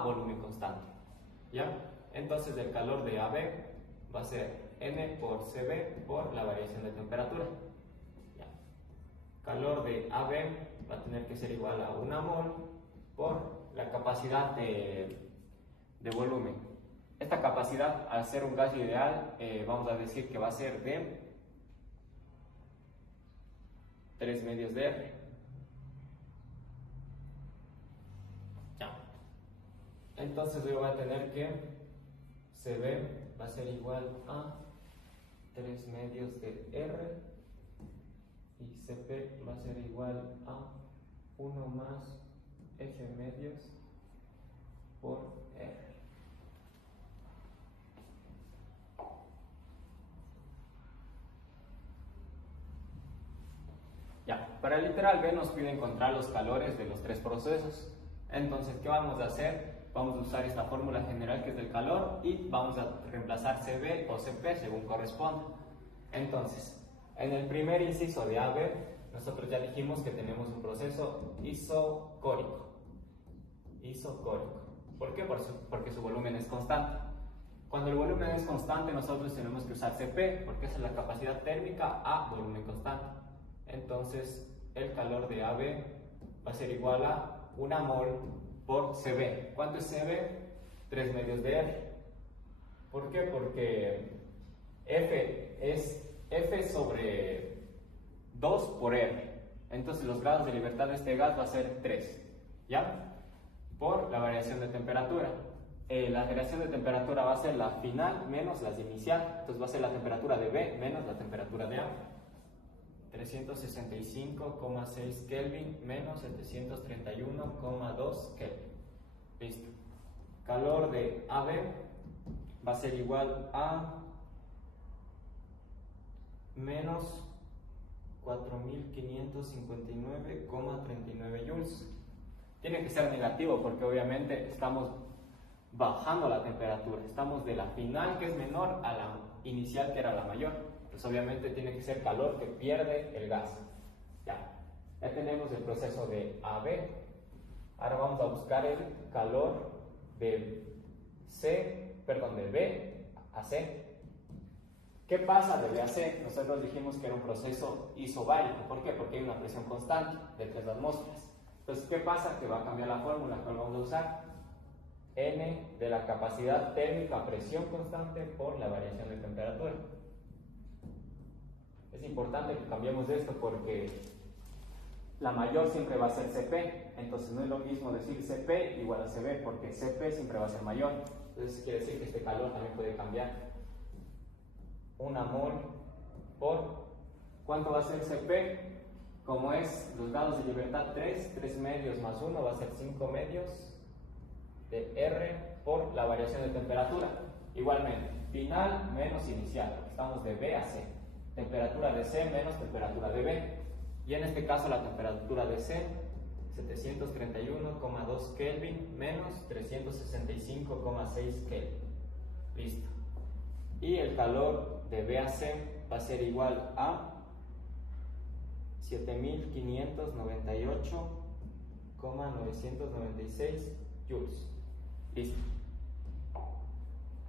a volumen constante. ¿Ya? Entonces el calor de AB va a ser N por CB por la variación de temperatura. ¿Ya? Calor de AB va a tener que ser igual a 1 mol por la capacidad de volumen. Esta capacidad, al ser un gas ideal, vamos a decir que va a ser de 3 medios de R. Ya. Entonces yo voy a tener que CB va a ser igual a 3 medios de R y CP va a ser igual a 1 más F medios por R. Ya, para el literal B nos pide encontrar los calores de los tres procesos. Entonces, ¿qué vamos a hacer? Vamos a usar esta fórmula general que es del calor y vamos a reemplazar CB o CP según corresponda. Entonces, en el primer inciso de AB, nosotros ya dijimos que tenemos un proceso isocórico. ¿Por qué? Porque su volumen es constante. Cuando el volumen es constante, nosotros tenemos que usar CP, porque esa es la capacidad térmica a volumen constante. Entonces, el calor de AB va a ser igual a 1 mol por CB. ¿Cuánto es CB? 3 medios de R. ¿Por qué? Porque F es F sobre 2 por R. Entonces, los grados de libertad de este gas va a ser 3. ¿Ya? Por la variación de temperatura. La variación de temperatura va a ser la final menos la inicial. Entonces, va a ser la temperatura de B menos la temperatura de A. 365,6 Kelvin menos 731,2 Kelvin. Listo. Calor de AB va a ser igual a menos 4.559,39 joules. Tiene que ser negativo porque obviamente estamos bajando la temperatura. Estamos de la final, que es menor, a la inicial, que era la mayor. Pues obviamente tiene que ser calor que pierde el gas. Ya tenemos el proceso de AB. Ahora vamos a buscar el calor de B a C. ¿Qué pasa de B a C? Nosotros dijimos que era un proceso isobárico. ¿Por qué? Porque hay una presión constante de 3 atmósferas. Entonces, ¿qué pasa? Que va a cambiar la fórmula. ¿Cuál vamos a usar? N de la capacidad térmica a presión constante por la variación de temperatura. Es importante que cambiemos esto porque la mayor siempre va a ser CP. Entonces no es lo mismo decir CP igual a CB, porque CP siempre va a ser mayor. Entonces quiere decir que este calor también puede cambiar. 1 mol por, ¿cuánto va a ser CP? Como es los grados de libertad 3 medios más 1 va a ser 5 medios de R por la variación de temperatura. Igualmente, final menos inicial, estamos de B a C. Temperatura de C menos temperatura de B. Y en este caso la temperatura de C, 731,2 Kelvin menos 365,6 Kelvin. Listo. Y el calor de B a C va a ser igual a 7.598,996 joules. Listo.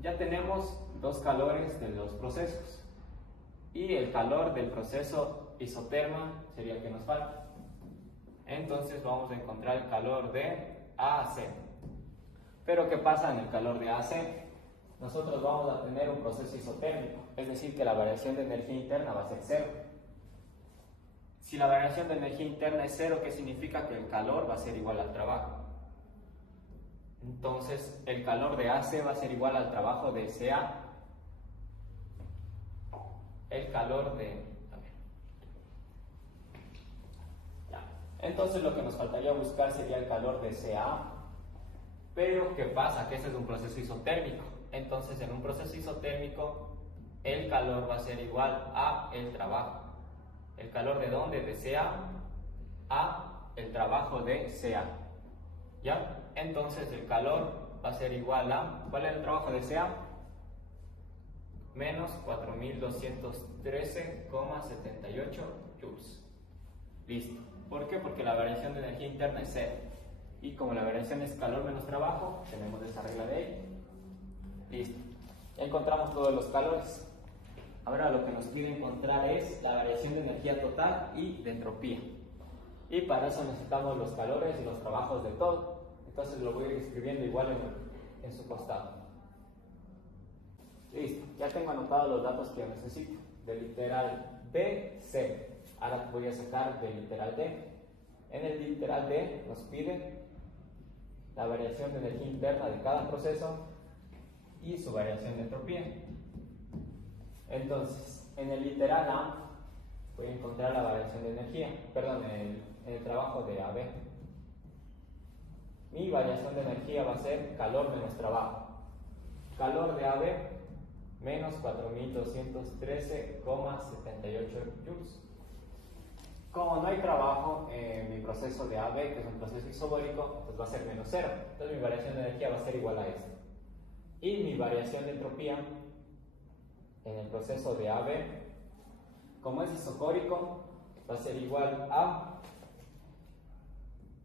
Ya tenemos dos calores de los procesos. Y el calor del proceso isoterma sería el que nos falta. Entonces vamos a encontrar el calor de A a C. Pero ¿qué pasa en el calor de A a C? Nosotros vamos a tener un proceso isotérmico, es decir, que la variación de energía interna va a ser 0. Si la variación de energía interna es 0, ¿qué significa? Que el calor va a ser igual al trabajo. Entonces, el calor de AC va a ser igual al trabajo de CA. El calor de... Ya. Entonces, lo que nos faltaría buscar sería el calor de CA. Pero, ¿qué pasa? Que ese es un proceso isotérmico. Entonces, en un proceso isotérmico, el calor va a ser igual a el trabajo. ¿El calor de dónde? De CA a el trabajo de CA. ¿Ya? Entonces el calor va a ser igual a... ¿Cuál es el trabajo de CA? Menos 4.213,78 joules. Listo. ¿Por qué? Porque la variación de energía interna es 0. Y como la variación es calor menos trabajo, tenemos esa regla de ahí. Listo. Ya encontramos todos los calores. Ahora lo que nos pide encontrar es la variación de energía total y de entropía. Y para eso necesitamos los calores y los trabajos de todo. Entonces lo voy a ir escribiendo igual en su costado. Listo. Ya tengo anotados los datos que necesito. Del literal B, C. Ahora voy a sacar del literal D. En el literal D nos pide la variación de energía interna de cada proceso y su variación de entropía. Entonces, en el literal A voy a encontrar la variación de energía, perdón, en el trabajo de AB. Mi variación de energía va a ser calor menos trabajo. Calor de AB menos 4213,78 joules. Como no hay trabajo en mi proceso de AB, que es un proceso isobórico, pues va a ser menos 0. Entonces mi variación de energía va a ser igual a esto. Y mi variación de entropía en el proceso de AB, como es isocórico, va a ser igual a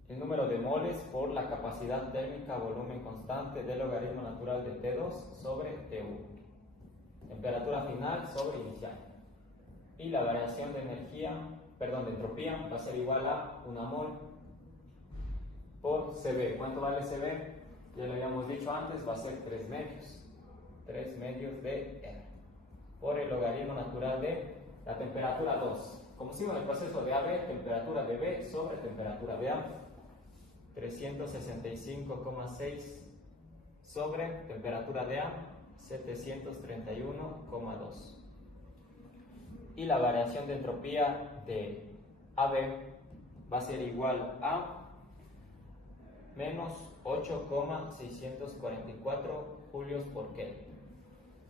el número de moles por la capacidad térmica volumen constante del logaritmo natural de T2 sobre T1. Temperatura final sobre inicial. Y la variación de energía, de entropía, va a ser igual a 1 mol por CB. ¿Cuánto vale CB? Ya lo habíamos dicho antes, va a ser 3 medios. 3 medios de R. Por el logaritmo natural de la temperatura 2. Como sigo en el proceso de AB, temperatura de B sobre temperatura de A. 365,6 sobre temperatura de A, 731,2. Y la variación de entropía de AB va a ser igual a menos 8,644 julios por Kelvin.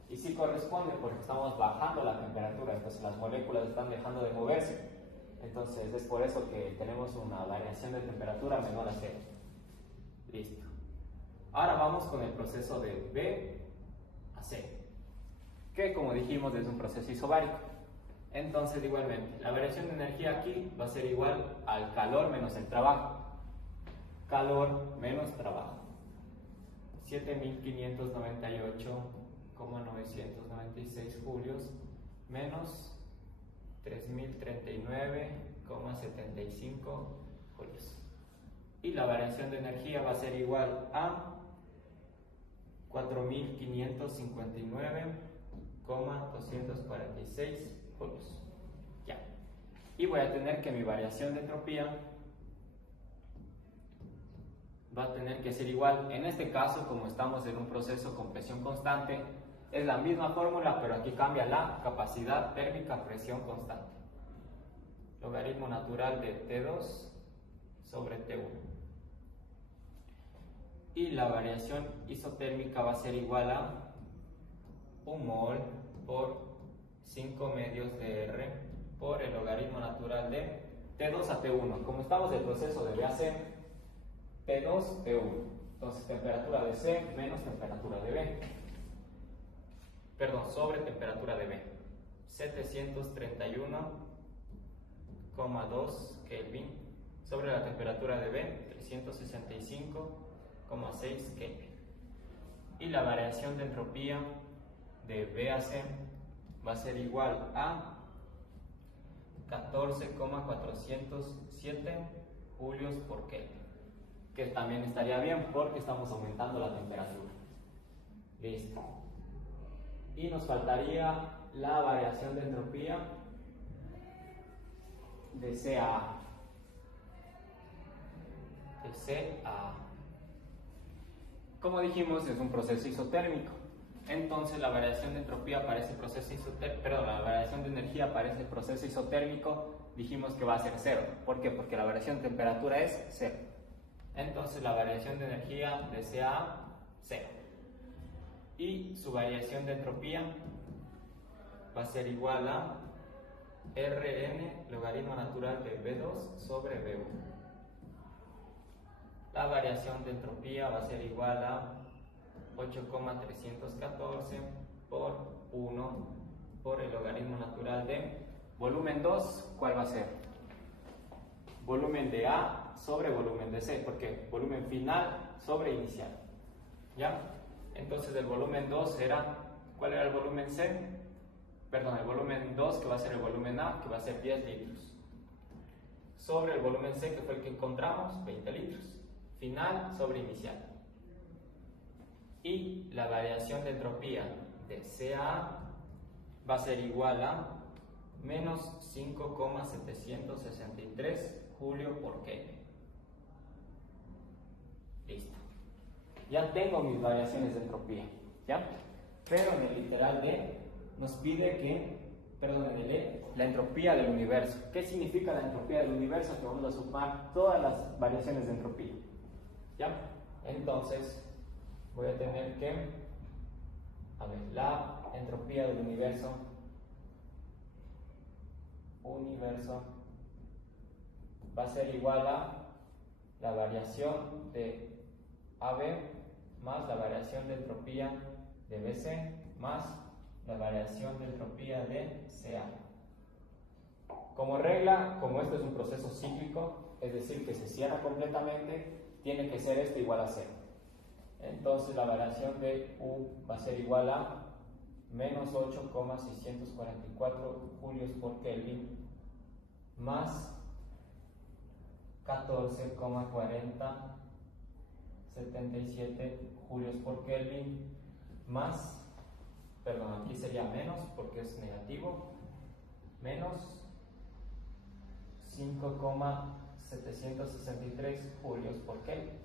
Y sí corresponde porque estamos bajando la temperatura, entonces las moléculas están dejando de moverse. Entonces es por eso que tenemos una variación de temperatura menor a 0. Listo. Ahora vamos con el proceso de B a C, que como dijimos es un proceso isobárico. Entonces igualmente, la variación de energía aquí va a ser igual al calor menos el trabajo. Calor menos trabajo. 7.598,996 julios menos 3.039,75 julios. Y la variación de energía va a ser igual a 4.559,246 julios. Ya. Y voy a tener que mi variación de entropía va a tener que ser igual. En este caso, como estamos en un proceso con presión constante, es la misma fórmula, pero aquí cambia la capacidad térmica presión constante. Logaritmo natural de T2 sobre T1. Y la variación isotérmica va a ser igual a 1 mol por 5 medios de R por el logaritmo natural de T2 a T1. Como estamos en el proceso de B a C, T2, T1. Entonces temperatura de C menos temperatura de B. Sobre temperatura de B. 731,2 Kelvin sobre la temperatura de B, 365,6 Kelvin. Y la variación de entropía de B a C va a ser igual a 14,407 julios por Kelvin, que también estaría bien porque estamos aumentando la temperatura. Listo. Y nos faltaría la variación de entropía de C a A. De C a A. Como dijimos, es un proceso isotérmico. Entonces la variación de entropía para ese proceso isotérmico, la variación de energía para ese proceso isotérmico dijimos que va a ser 0. ¿Por qué? Porque la variación de temperatura es 0. Entonces la variación de energía de C a A, 0. Y su variación de entropía va a ser igual a Rn logaritmo natural de B2 sobre B1. La variación de entropía va a ser igual a 8,314 por 1 por el logaritmo natural de volumen 2. ¿Cuál va a ser? volumen de A sobre volumen de C, porque volumen final sobre inicial. ¿Ya? Entonces el volumen 2 era, ¿cuál era el volumen C? Perdón, el volumen 2 que va a ser el volumen A, que va a ser 10 litros. Sobre el volumen C, que fue el que encontramos, 20 litros. Final sobre inicial. Y la variación de entropía de CA va a ser igual a menos 5,763 Julio por Kelvin. Listo. Ya tengo mis variaciones de entropía, ¿ya? Pero en el literal D nos pide que, perdón, en el E, la entropía del universo. ¿Qué significa la entropía del universo? Que vamos a sumar todas las variaciones de entropía, ¿ya? Entonces, voy a tener que, a ver, la entropía del universo va a ser igual a la variación de AB más la variación de entropía de BC más la variación de entropía de CA. Como regla, como esto es un proceso cíclico, es decir, que se cierra completamente, tiene que ser esto igual a 0. Entonces la variación de U va a ser igual a menos 8,644 julios por Kelvin más 14,4077 julios por Kelvin más, perdón, aquí sería menos porque es negativo, menos 5,763 julios por Kelvin.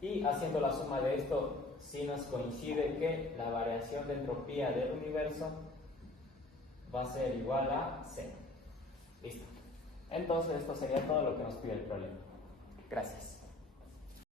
Y haciendo la suma de esto, sí nos coincide que la variación de entropía del universo va a ser igual a 0. Listo. Entonces esto sería todo lo que nos pide el problema. Gracias.